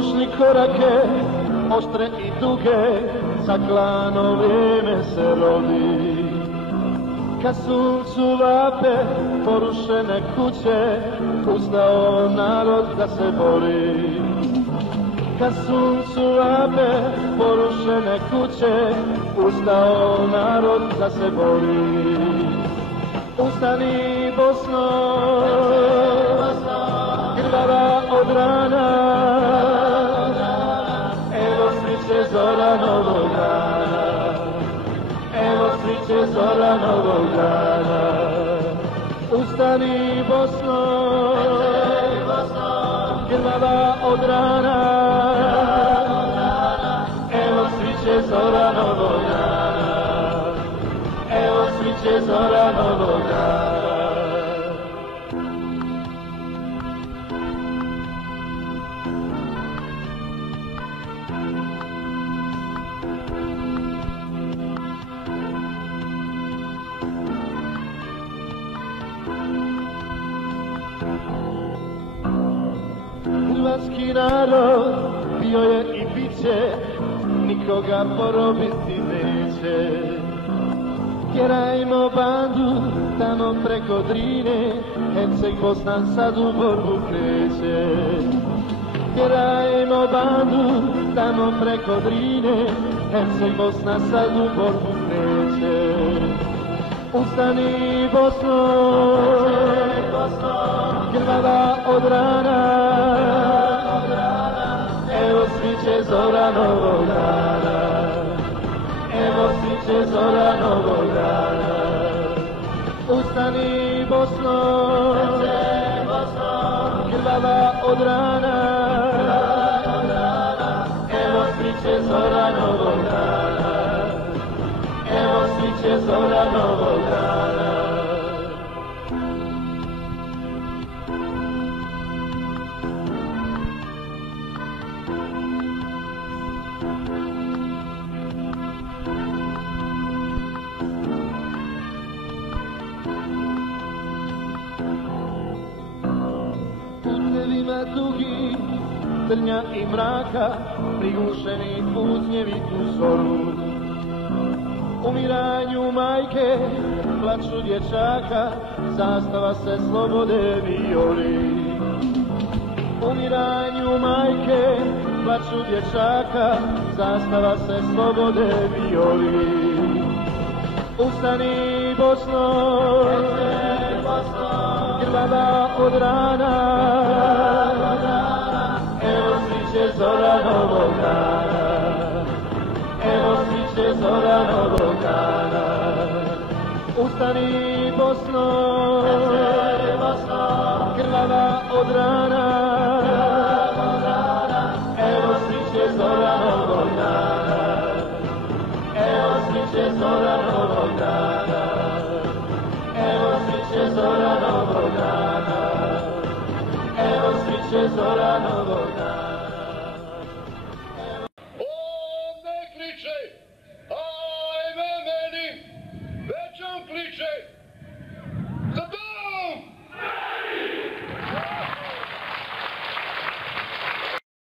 Porušni korake, oštre i duge, za klano vrijeme se rodi. Kad suncu vape porušene kuće, ustao narod da se bori. Kad suncu vape porušene kuće, ustao narod da se bori. Ustani Bosno, krvava od rana, evo sviće zora novog dana, evo sviće zora novog dana. Ustani Bosno, krvava od rana, evo sviće zora novog dana, evo sviće zora novog dana. Hrvatski narod bio je i bit će, nikoga porobiti neće. Tjerajmo bandu tamo preko Drine, Herceg Bosna sad u borbu kreće. Tjerajmo bandu tamo preko Drine, Herceg Bosna sad u borbu kreće. Ustani Bosno, krvava od rana, evo sviće zora novog dana, evo sviće zora novog dana. Ustani Bosno, krvava od rana, evo sviće zora novog dana, evo sviće zora novog dana. Putevima dugi, trnja i mraka, prigušeni putnjevi u zoru. Umiranju majke, plaču dječaka, zastava se slobode vijori. Umiranju majke, plaču dječaka, zastava se slobode vijori. Ustani Bosno, krvava od rana, evo sviće zora novog dana, evo sviće zora novog dana. Ustani Bosno, krvava od rana,